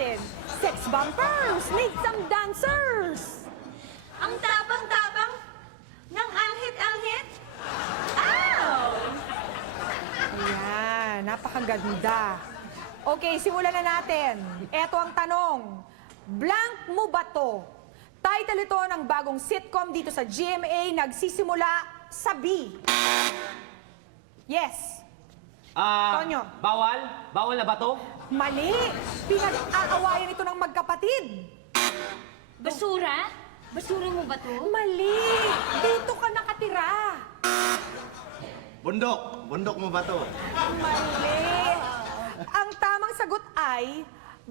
natin. Sex bumpers! Need some dancers! Ang tapang-tapang ng anghit-anghit. Ow! Ayan, napakaganda. Okay, simulan na natin. Ito ang tanong. Blank mo ba to? Title ito ng bagong sitcom dito sa GMA, nagsisimula sa B. Yes. Tonyo. Bawal? Bawal na ba to? Mali. Pinag-aawayan ito ng magkapatid. Basura? Basura mo ba to? Mali. Dito ka nakatira. Bundok. Bundok mo ba to? Mali. Ang tamang sagot ay,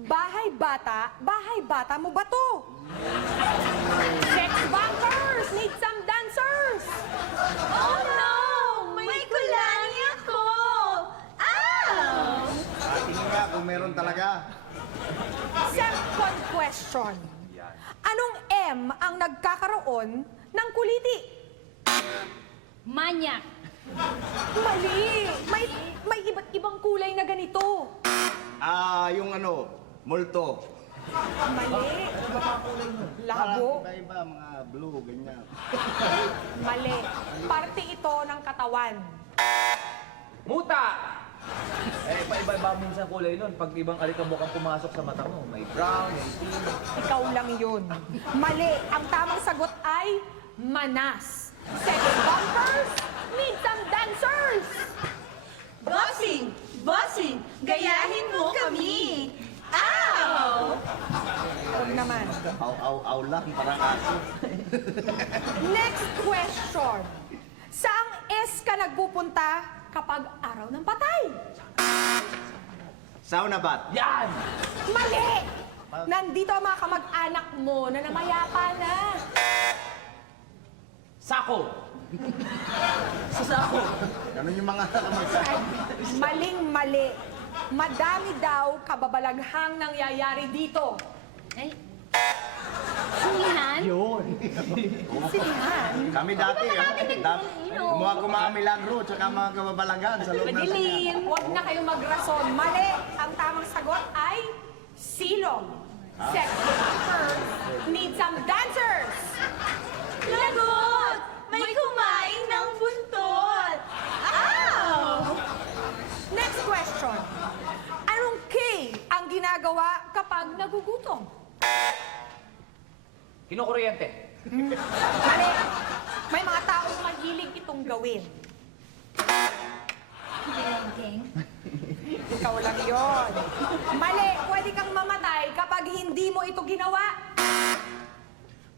bahay bata mo ba to? Sex bumpers! Need some dancers! Oh no! May kulani ako! Ow! Tingin nga kung meron talaga. Second question. Anong M ang nagkakaroon ng kuliti? Manyak. Mali! May iba't ibang kulay na ganito. Yung multo. Mali. Labo. Iba-iba, mga blue, ganyan. Mali. Parte ito ng katawan. Muta! Paiba-iba minsan kulay nun. Pag ibang alikabok ang pumasok sa mata mo, may brown, may pink. Ikaw lang yun. Mali. Ang tamang sagot ay manas. Sex bumpers, need some dancers. Bossing! Bossing! Gayahin mo kami! Ow! Huwag naman. Aw lang, parang aso. Next question. Saang S ka nagpupunta kapag araw ng patay? Sauna bat. Yan! Mali! Nandito ang mga kamag-anak mo na namayapa na. Sako! Sa sako! Ganun yung mga kamagsabi. Maling-mali. Madami daw kababalaghang nangyayari dito. Ay. Sulihan? Yun! Sinihan? Kami dati, kumuha ko mga milagro tsaka mga kababalagan sa loob ng sanya. Madilim. Huwag na kayong magrason. Mali. Ang tamang sagot ay silong. Sex bumpers, need some dancers. Lagot! May kumain ng buntot! Ow! Next question. Anong K ang ginagawa kapag nagugutom? Kinukuryente. Mali. May mga taong mahilig itong gawin. Geng. Ikaw lang yon. Mali. Pwede kang mamatay kapag hindi mo ito ginawa.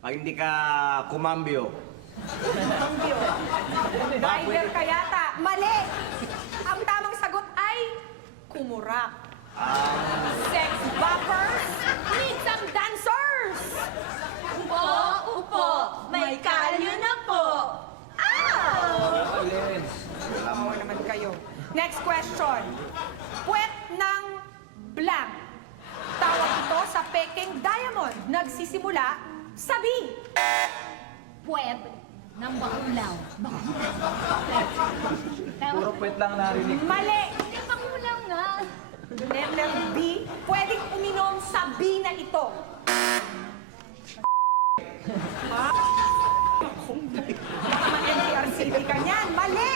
Pag hindi ka kumambyo. Pambyo. Driver ka yata. Mali. Ang tamang sagot ay kumurak. Sex bumpers, need some dancers. Upo, upo! May kalyo na po! Ow! Alin? Oo naman kayo. Next question. Puwet ng blank. Tawag ito sa peking diamond. Nagsisimula sa B. Puwet ng bakulaw. Puro pwet lang narinig. Mali. Hindi, bakulaw nga. Letter B. Pwedeng uminom sa B na ito. Ha? Ma-NTRCB ka niyan. Mali.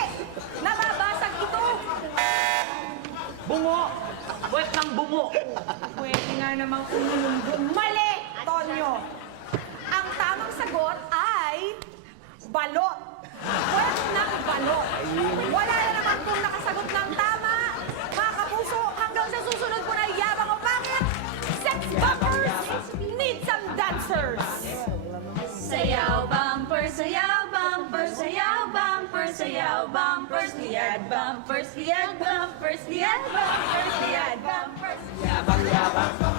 Nababasag ito. Bungo! Pwet ng bungo! Pwede nga namang uminom doon. Mali, Tonyo. Ang tamang sagot ay balot. Pwede ng balot. Wala na naman kung nakasagot ng tama. Mga kapuso, hanggang sa susunod po na yabang o pangit, sex bumpers, need some dancers. Sayaw bumper, sayaw bumper, sayaw bumper, sayaw bumpers, liyad bumpers, liyad bumpers, liyad bumpers, liyad bumpers. Yabang-yabang!